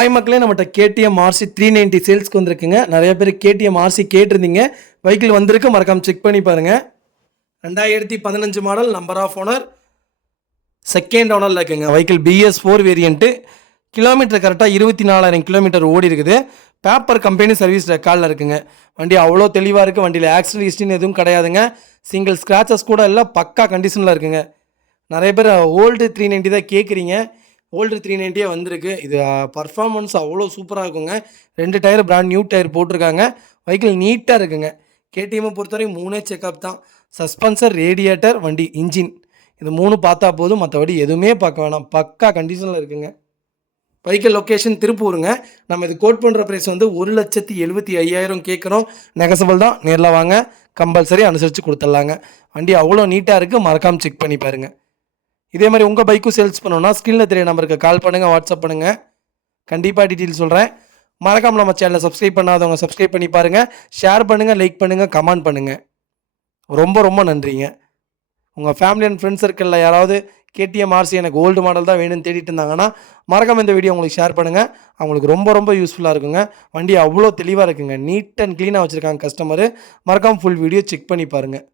Hi மக்களே, நம்மகிட்ட KTM RC 390 சேல்ஸ்க்கு வந்திருக்குங்க. நிறைய பேர் கேடிஎம் ஆர்சி கேட்டிருந்தீங்க. வெஹிக்கிள் வந்திருக்கு, மறக்காம செக் பண்ணி பாருங்க. 2015 model, number of owner, second ஓனரில் இருக்குங்க. Vehicle BS4 variant. கிலோமீட்டர் கரெக்டாக 24,000 கிலோமீட்டர் ஓடி இருக்குது. பேப்பர் கம்பெனி சர்வீஸ் ரெக்கார்டில் இருக்குங்க. வண்டி அவ்வளோ தெளிவாக இருக்குது. வண்டியில் ஆக்சிடென்ட் ஹிஸ்ட்ரின்னு எதுவும் கிடையாதுங்க. சிங்கிள் ஸ்க்ராச்சஸ் கூட இல்லை, பக்கா கண்டிஷனில் இருக்குங்க. நிறைய பேர் ஓல்டு 390 தான் கேட்குறீங்க. ஓல்டு 390 வந்திருக்கு. இது பர்ஃபார்மன்ஸ் அவ்வளோ சூப்பராக இருக்குங்க. 2 டயர் பிராண்ட் நியூ டயர் போட்டிருக்காங்க. வெஹிக்கிள் நீட்டாக இருக்குங்க. கேடிஎம்மை பொறுத்தவரைக்கும் 3 செக்அப் தான். சஸ்பென்சர், ரேடியேட்டர், வண்டி இன்ஜின், இது 3 பார்த்தா போதும். மற்றபடி எதுவுமே பார்க்க வேணாம், பக்கா கண்டிஷனில் இருக்குங்க. வெஹிக்கிள் லொக்கேஷன் திருப்பூருங்க. நம்ம இது கோட் பண்ணுற ப்ரைஸ் வந்து 1,75,000 கேட்குறோம். நெகசபிள் தான். நேரில் வாங்க, கம்பல்சரி அனுசரித்து கொடுத்துட்லாங்க. வண்டி அவ்வளோ நீட்டாக இருக்குது, மறக்காமல் செக் பண்ணி பாருங்கள். இதே மாதிரி உங்கள் பைக்கும் சேல்ஸ் பண்ணணும்னா ஸ்க்ரீனில் தெரிய நம்பருக்கு கால் பண்ணுங்கள், வாட்ஸ்அப் பண்ணுங்கள். கண்டிப்பாக டீட்டெயில் சொல்கிறேன். மறக்காமல் நம்ம சேனலை சப்ஸ்கிரைப் பண்ணாதவங்க சப்ஸ்கிரைப் பண்ணி பாருங்கள். ஷேர் பண்ணுங்கள், லைக் பண்ணுங்கள், கமெண்ட் பண்ணுங்கள். ரொம்ப ரொம்ப நன்றிங்க. உங்கள் ஃபேமிலி அண்ட் ஃப்ரெண்ட்ஸ் சர்க்கிளில் யாராவது கேடிஎம் ஆர்சி எனக்கு ஓல்டு மாடல் தான் வேணும்னு தேடிட்டு இருந்தாங்கன்னா மறக்காமல் இந்த வீடியோ உங்களுக்கு ஷேர் பண்ணுங்கள். அவங்களுக்கு ரொம்ப ரொம்ப யூஸ்ஃபுல்லாக இருக்குங்க. வண்டி அவ்வளோ தெளிவாக இருக்குங்க. நீட் அண்ட் க்ளீனாக வச்சுருக்காங்க கஸ்டமரு. மறக்காமல் ஃபுல் வீடியோ செக் பண்ணி பாருங்கள்.